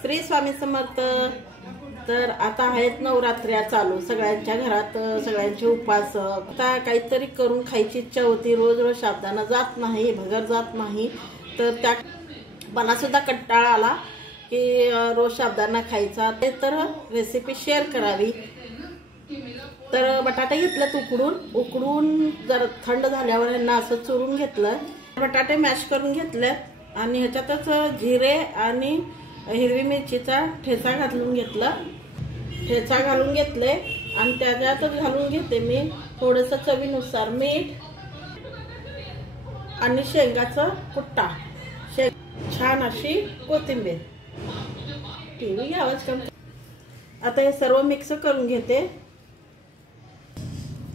श्री स्वामी समर्थ। तर आता आहेत नवरात्र्या चालू, सगळ्यांच्या घरात सगळ्यांचे उपास। आता काहीतरी करून खायची इच्छा होती, रोज रोज साबुदाणा जात नाही, भगर जात नाही। तर त्या मला सुद्धा कंटाळा आला की रोज साबुदाणा खायचा, ते तर रेसिपी शेअर करावी। तर बटाटे घेतलेत उकडून जर थंड झाल्यावर यांना असं चुरून घेतलं। बटाटे मॅश करून घेतले आणि ह्याच्यातच जिरे आणि हिरवी मिरचीचा ठेचा घालून घेतला। ठेचा घालून घेतले आणि त्याच्यातच घालून घेते मी थोडंसं चवीनुसार मीठ आणि शेंगाचा कुट्टा, छान अशी कोथिंबीर। टीव्ही आवाज कमी। आता हे सर्व मिक्स करून घेते,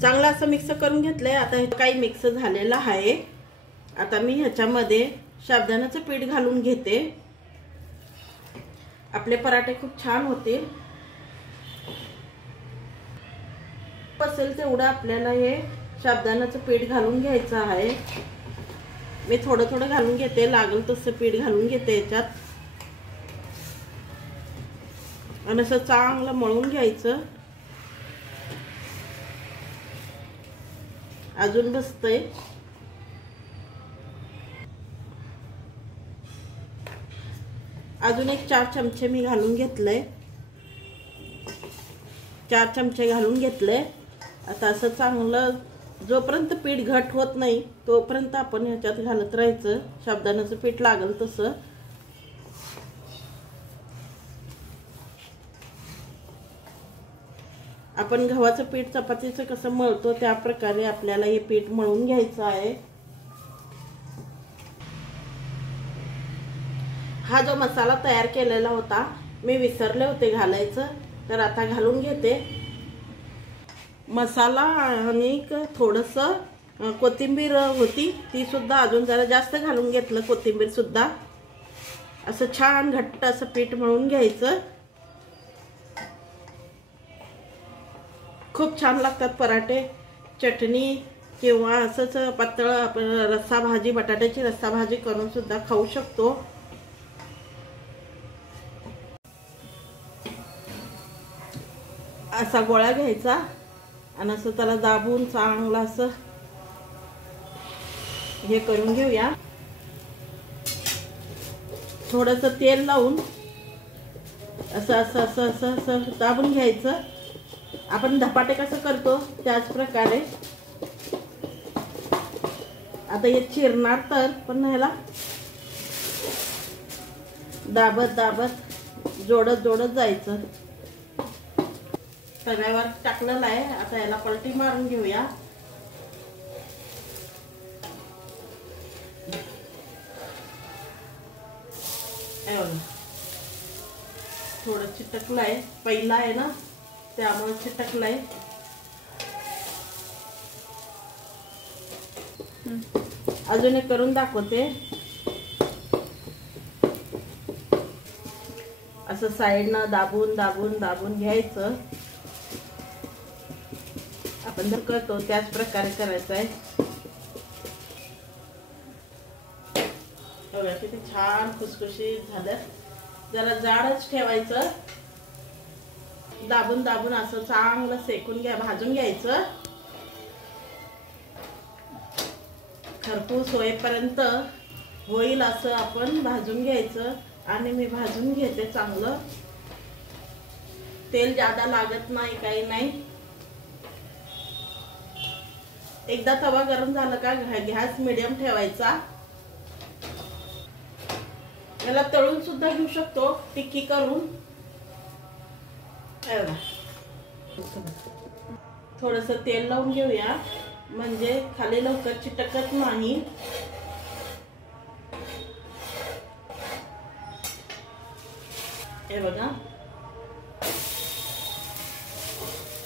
चांगलं असं मिक्स करून घेतलंय। आता हे काही मिक्स झालेलं आहे। आता मी ह्याच्यामध्ये साबुदाण्याचं पीठ घालून घेते। आपले पराठे खूप छान होतील। असेल तेवढं आपल्याला हे साबुदाण्याचं पीठ घालून घ्यायचं आहे। मी थोडं थोडं घालून घेते, लागल तसं पीठ घालून घेते याच्यात आणि असं चांगलं मळून घ्यायचं। अजून बसतंय। अजून एक 4 चमचे मी घालून घेतले, 4 चमचे घालून घेतले। आता असं चांगलं जोपर्यंत पीठ घट होत नाही तोपर्यंत आपण ह्याच्यात घालत राहायचं, साबुदाण्याचं पीठ लागल तसं। आपण गव्हाचं पीठ चपातीचं कसं मळतो त्या प्रकारे आपल्याला हे पीठ मळून घ्यायचं आहे। हा जो मसाला तयार केलेला होता मी विसरले होते घालायचं, तर आता घालून घेते मसाला। आणि थोडंसं कोथिंबीर होती ती सुद्धा अजून जरा जास्त घालून घेतलं, कोथिंबीर सुद्धा। असं छान घट्ट असं पीठ मळून घ्यायचं। खूप छान लागतात पराठे, चटणी किंवा असंच पातळ आपण रस्सा भाजी, बटाट्याची रस्सा भाजी करून सुद्धा खाऊ शकतो। असा गोळा घ्यायचा आणि असं त्याला दाबून चांगलं असं हे करून घेऊया। थोडंसं तेल लावून असं असं असं असं असं दाबून घ्यायचं। आपण धपाटे कसं करतो त्याच प्रकारे। आता हे चिरणार तर पण ह्याला दाबत दाबत जोडत जायचं। तव्यावर टाकलेलं आहे, आता याला पलटी मारून घेऊया। थोडं चिटकलंय, पहिला आहे ना त्यामुळे चिटकलंय। अजून एक करून दाखवते। असं साईडनं दाबून दाबून दाबून घ्यायचं। आपण जर करतो त्याच प्रकारे करायचं आहे। बघा किती छान खुसखुशीत झालं। जरा जाडच ठेवायचं, दाबून दाबून असं चांगलं सेकून भाजून घ्यायचं। खरपूस होईपर्यंत होईल असं आपण भाजून घ्यायचं। आणि मी भाजून घेते चांगलं, तेल जादा लागत नाही, काही नाही। एकदा तवा गरम झाला का गॅस मीडियम ठेवायचा। याला तळून सुद्धा घेऊ शकतो टिक्की करून। थोडंसं तेल लावून घेऊया म्हणजे खाली लवकर चिटकत नाही। हे बघा,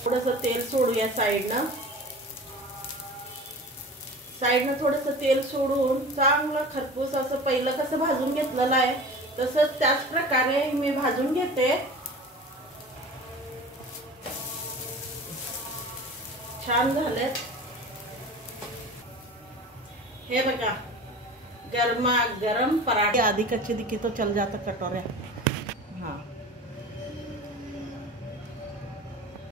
थोडंसं तेल सोडूया साईडनं थोडंसं तेल सोडून चांगलं खरपूस असं पहिलं कसं भाजून घेतलेलं आहे तसंच त्याच प्रकारे मी भाजून घेते। छान झालेत हे बघा, गरमा गरम पराठे। आधी कच्ची दिखी तो चल जाता कटोऱ्या।